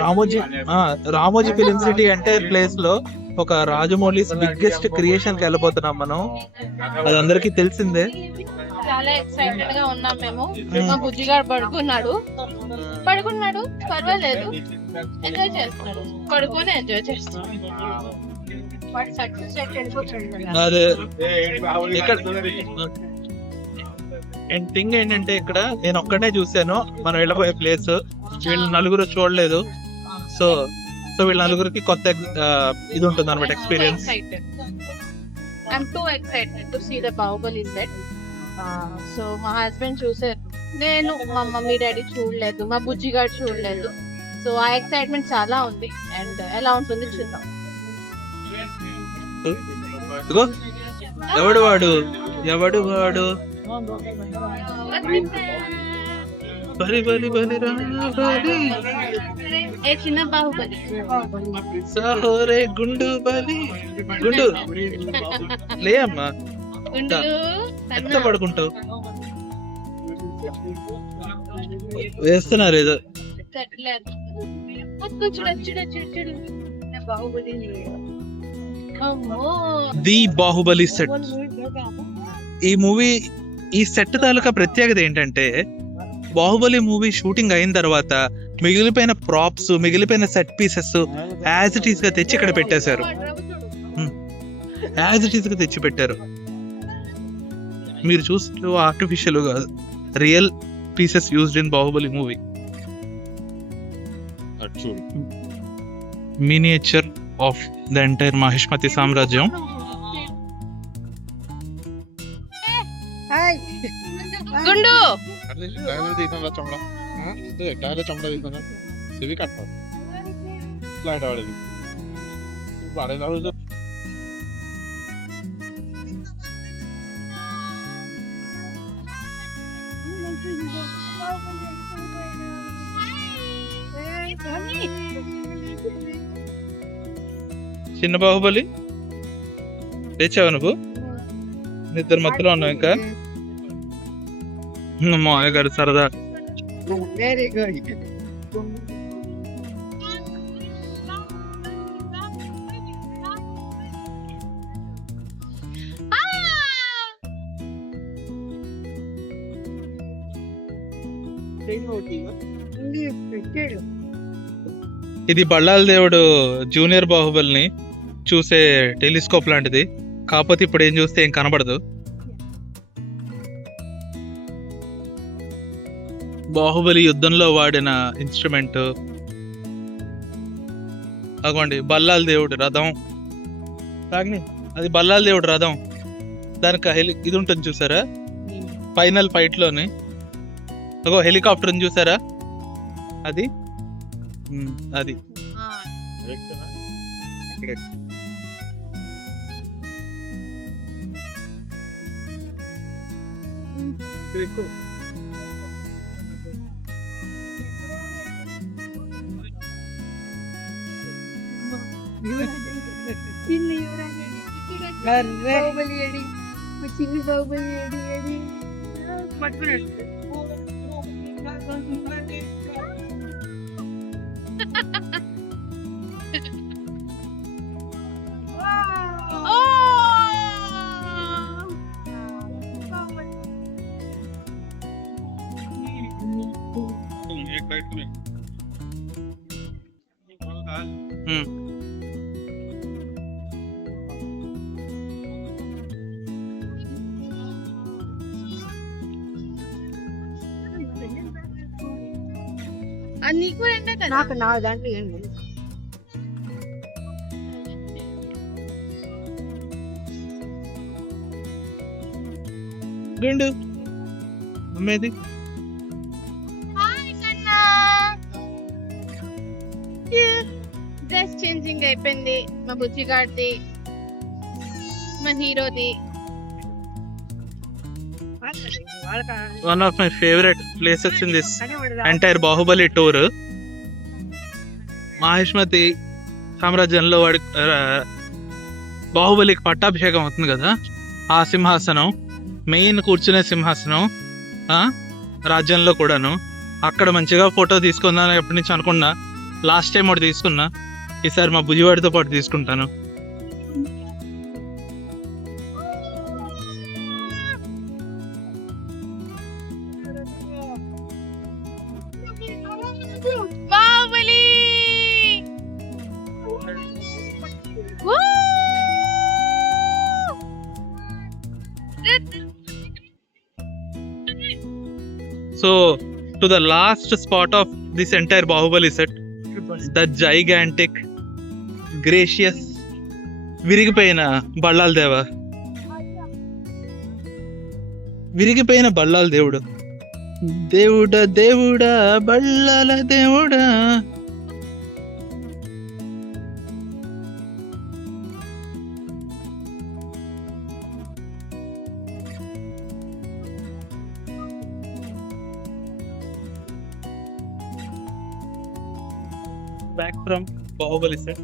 Ramoji Ramoji film city అంటే place లో ఒక రాజమౌళి బిగ్గెస్ట్ క్రియేషన్ కి వెళ్ళిపోతున్నాం మనం. అది అందరికి తెలిసిందే. చాలా ఎక్సైటెడ్ గా ఉన్నాం మేము. మా బుజ్జి గారు పడుకున్నాడు పర్వాలేదు, ఎంజాయ్ చేస్తున్నాడు, పడుకొని ఎంజాయ్ చేస్తున్నాడు. అదే ఇక్కడ థింగ్ ఏంటంటే ఇక్కడ నేను ఒక్కడే చూసాను మనం వెళ్ళబోయే ప్లేస్. వీళ్ళు నలుగురు చూడలేదు. సో వీళ్ళ నలుగురికి కొత్త ఇది ఉంటుంది అనమాట, experience. I'm too excited to see the Bahubali set. So మా హస్బెండ్ చూసారు, నేను మా మమ్మీ డాడీ చూడలేదు, మా బుజ్జి గారు చూడలేదు. సో ఆ ఎక్సైట్మెంట్ చాలా ఉంది. అండ్ ఎలా ఉంటుంది చూద్దాం. ఎవడు వాడు బలి బలి బలి ఏ చిన్న బాహుబలి సహోరే గుండు బలి గుండు లే అమ్మా, గుండులు ఎంత పడుకుంటావు. వేస్తున్నారు ఏదో. The Baahubali set. ఈ మూవీ ఈ సెట్ తాలూకా ప్రత్యేకత ఏంటంటే బాహుబలి మూవీ షూటింగ్ అయిన తర్వాత మిగిలిపోయిన ప్రాప్స్, మిగిలిపోయిన set pieces as it is గా తెచ్చి ఇక్కడ పెట్టేశారు. యాజ్ ఇట్ ఈస్ గా తెచ్చి పెట్టారు. మీరు చూస్తూ ఆర్టిఫిషియల్ కాదు, real pieces used in Baahubali movie. Miniature of the entire Mahishmati సామ్రాజ్యం. గుండు చిన్న బాహుబలి లేచావా నువ్వు? నిద్ర మధ్యలో ఉన్నావు ఇంకా. మామయ్య గారు సరదా. Very good. ఇది బళ్ళాల దేవుడు జూనియర్ బాహుబలిని చూసే టెలిస్కోప్ లాంటిది. కాకపోతే ఇప్పుడు ఏం చూస్తే ఏం కనబడదు. బాహుబలి యుద్ధంలో వాడిన ఇన్స్ట్రుమెంట్ అగోండి, బల్లాల దేవుడు రథం. అది బల్లాల దేవుడు రథం. దానికి ఇది ఉంటుంది చూసారా ఫైనల్ ఫైట్ లోని. అగో హెలికాప్టర్ చూసారా, అది అది నీకు ఎండే కదా. నాకు నా దాంట్లో ఏం లేదు. గుండు అమ్మేది. డ్రెస్ చేంజింగ్ అయిపోయింది. మా బుజ్జి గారిది, మా హీరోది. One of my favourite places in this entire Baahubali tour. Mahishmati సామ్రాజ్యంలో వాడి బాహుబలికి పట్టాభిషేకం అవుతుంది కదా, ఆ సింహాసనం మెయిన్ కూర్చునే సింహాసనం రాజ్యంలో కూడాను అక్కడ మంచిగా ఫోటో తీసుకుందాం ఎప్పటి నుంచి అనుకున్నా. లాస్ట్ టైం ఒకటి తీసుకున్నా, ఈసారి మా బుజ్జివాడితో పాటు తీసుకుంటాను. Baahubali so to the last spot of this entire Baahubali set, the gigantic gracious విరిగిపోయిన బళ్ళాల దేవా, విరిగిపోయిన బళ్ళాల దేవుడు, దేవుడా దేవుడా బళ్ళాల దేవుడా. Back from Baahubali set.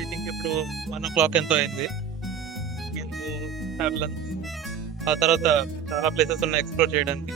I think ఇప్పుడు 1 o'clock ఎంతో అయింది. ఆ తర్వాత చాలా ప్లేసెస్ ఉన్నాయి ఎక్స్ప్లోర్ చేయడానికి.